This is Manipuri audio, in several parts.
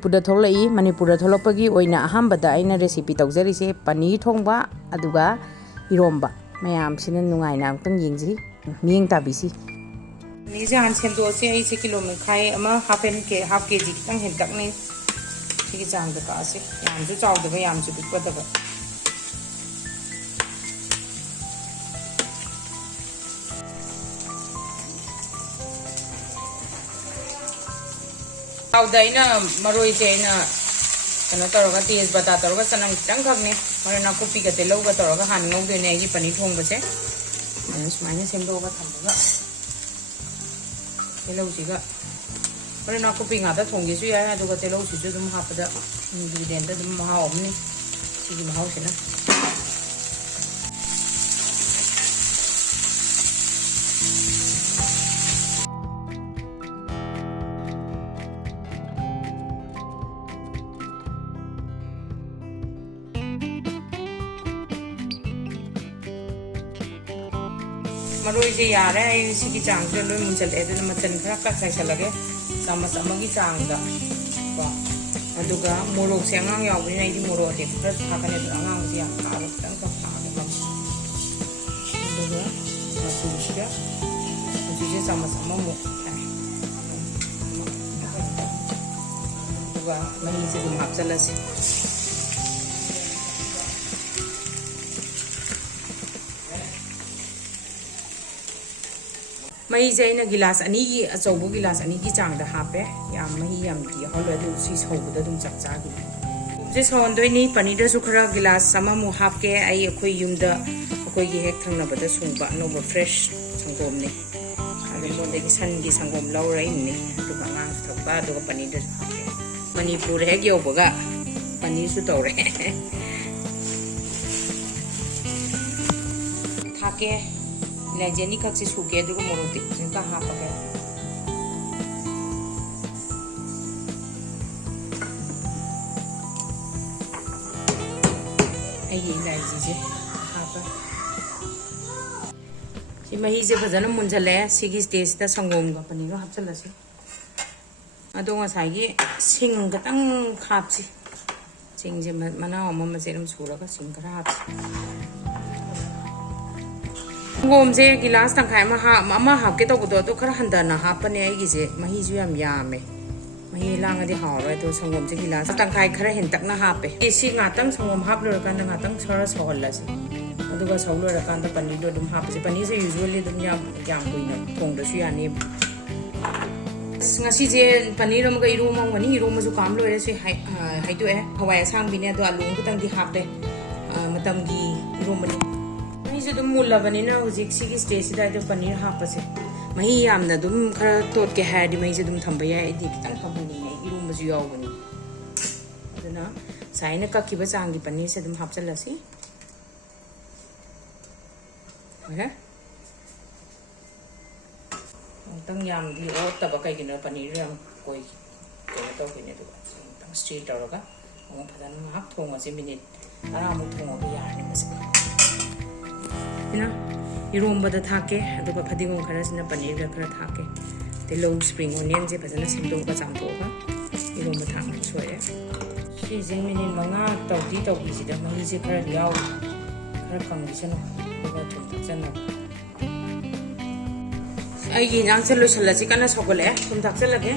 Manipur tholai Manipur tholopagi oina ahambada aina recipe tawjarise paneer thongba aduga iromba mayam sina nungai na tang yingji mieng tabisi ni jan sendo se ai se kilo me khai ama half kg tang hen tak ni sigi jang da ka se yam ju chaw da yam ju bik da ba How daina maroi jaina kana toroga tes bata toroga sanam tang khagni marana kopi ka telo ga toroga han ngau de ne gi pani thong ba se manus mane semdo ga thamga telo ji ga marana kopi nga da thong gi su ya ha do ga telo su ju dum ha pa da du den da dum ha om ni ji gi ma ha se na Maroi je yare ai sigi chang se loi mun chal ede machan khara ka sai chalage samas amagi chang da ba aduga morok se angang yaw ni ai di morok te khara thakane da angang si ang ka tang ka pha ga ba aduga asu siga asu je samas amamu aduga mani se dum hap chalase Mahi jaina gilas ani gi achaubu gilas ani gi chang da hape yam mahi yam ki holo du si chaubu da dum chak cha gi je son doi ni pani da su khara gilas sama mu hap ke ai akhoi yum da akhoi gi hek thang na ba da sung ba no ba fresh sangom ni ave mo de gi san gi sangom law rai ni du ba ngang thak ba du ga pani da Manipur hek yo ba ga pani su to re thake Lajeni kaksi suke aduga moroti jinka hapage ai laji je hapa si mahi je bajana munjale sigi stage ta sangom ga pani ro hapchala si adonga sagi sing gatang khapsi sing je mana amma serum sura ga sing kara hapsi Ngom je gilas tang khai ma ha ke to do to khara handa na ha pane ai gi je mahi ju yam yame mahi lang adi ha ro to sangom je gilas tang khai khara hen tak na ha pe si nga tang sangom hap lo kan nga tang sara sol la si adu ga sol lo kan ta pani do dum ha pe pani se usually dum yam kui na thong do su ya ni nga si je pani ro ma ga iru ma ngani iru ma ju kam lo re si hai to e hawai sang bi ne do alu ku tang di ha pe matam gi iru ma ni Mahi dum mula bani na hujik sigi stage da do paneer hapase mahi yamna dum khara tot ke haidi mahi dum thamba ya edi kitang company ne irum ju yaw bani aduna saina ka kiba chang gi paneer se dum hapchalasi oke tang yam di ot ta ba kai gi na paneer yam koi ko to gi ne do tang straight aroga ong phadan hap thong ase minute ara mu thong ga yar ni mase Ina iromba da thake aduga phadigom khara sina paneer ga khara thake telo spring onion je bajana simdo ka cham to ga iromba thang soye si je minin manga tawdi ji da mahi je khara yaw khara kam gi chano aduga thum thak chana ai gi nang chalo chala chi kana sogole thum thak chalage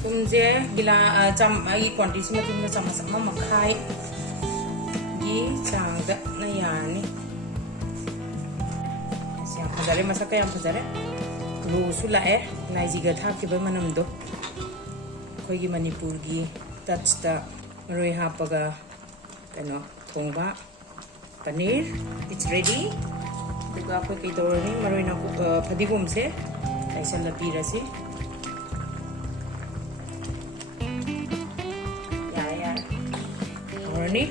thum je gila cham ai quantity ma thum na cham sama makhai gi chang da na yani Fazare masaka yang fazare lu sula naiji ga thak ke manam do khoi gi Manipur gi touch ta roi ha paga kano thongba paneer it's ready duga khoi kai dorani maroi na phadigom se kaisal la pi rasi ya orani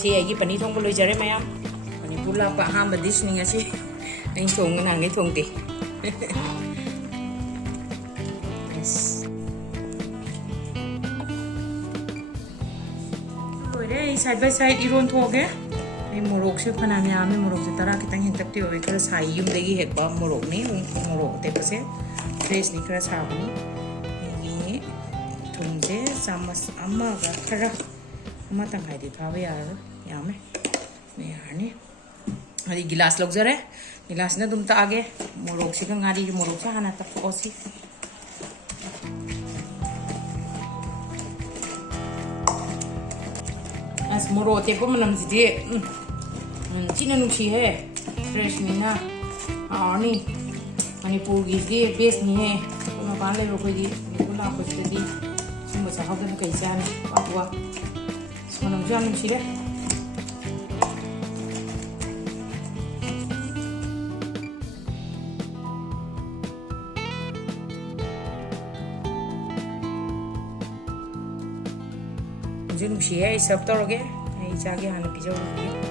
si ai gi paneer thong boloi jare mayam Manipur la pa ha ba dish ni asi anh thùng cái nàng cái thùng tì rồi đấy side by side iron thô cái morok se phana mi ame morok se tara kitang hin tak ti oi kara sai yum degi het ba morok ni morok te pase fresh ni kara sa ni thum je ꯆꯥꯃꯁ ꯑꯃꯒ ꯈꯔ ꯑꯃ ꯇꯪꯈꯥꯏꯗꯤ ꯐꯥꯕ ꯌꯥꯔꯔꯣꯏ ꯌꯥꯝꯃꯦ ꯌꯥꯔꯅꯤ ꯑꯗꯩ ꯒꯤꯂꯥꯁ ꯂꯧꯖꯔꯦ ꯒꯤꯂꯥꯁꯅ ꯑꯗꯨꯝ ꯇꯛꯑꯒꯦ ꯃꯣꯔꯣꯛꯁꯤꯒ ꯉꯥꯔꯤꯒꯤ ꯃꯣꯔꯣꯛꯁꯦ ꯍꯥꯟꯅ ꯇꯛꯊꯣꯛꯑꯁꯤ ꯑꯁ ꯃꯣꯔꯣꯛ ꯑꯇꯦꯛꯄ ꯃꯅꯝꯁꯤꯗꯤ ꯊꯤꯅ ꯅꯨꯡꯁꯤꯍꯦ ꯐ꯭ꯔꯦꯁꯅꯤꯅ ꯍꯥꯎꯔꯅꯤ ꯃꯅꯤꯄꯨꯔꯒꯤꯗꯤ ꯕꯦꯁꯅꯤꯍꯦ ꯑꯩꯈꯣꯏ ꯃꯄꯥꯟ ꯂꯩꯕ ꯑꯩꯈꯣꯏꯗꯤ ꯃꯅꯤꯄꯨꯔ ꯂꯥꯛꯄꯁꯤꯗꯗꯤ ꯁꯨꯝꯕ ꯆꯥꯍꯧꯗꯅ ꯀꯩ ꯆꯥꯅꯤ ꯋꯥ ꯃꯅꯝꯁꯨ ꯌꯥꯝ ꯅꯨꯡꯁꯤꯔꯦ ꯅꯨꯡꯁꯤꯍꯦ ꯑꯩ ꯁꯔꯞ ꯇꯧꯔꯒꯦ ꯑꯩ ꯏꯆꯥꯒꯤ ꯍꯥꯟꯅ ꯄꯤꯖꯧꯔꯒꯦ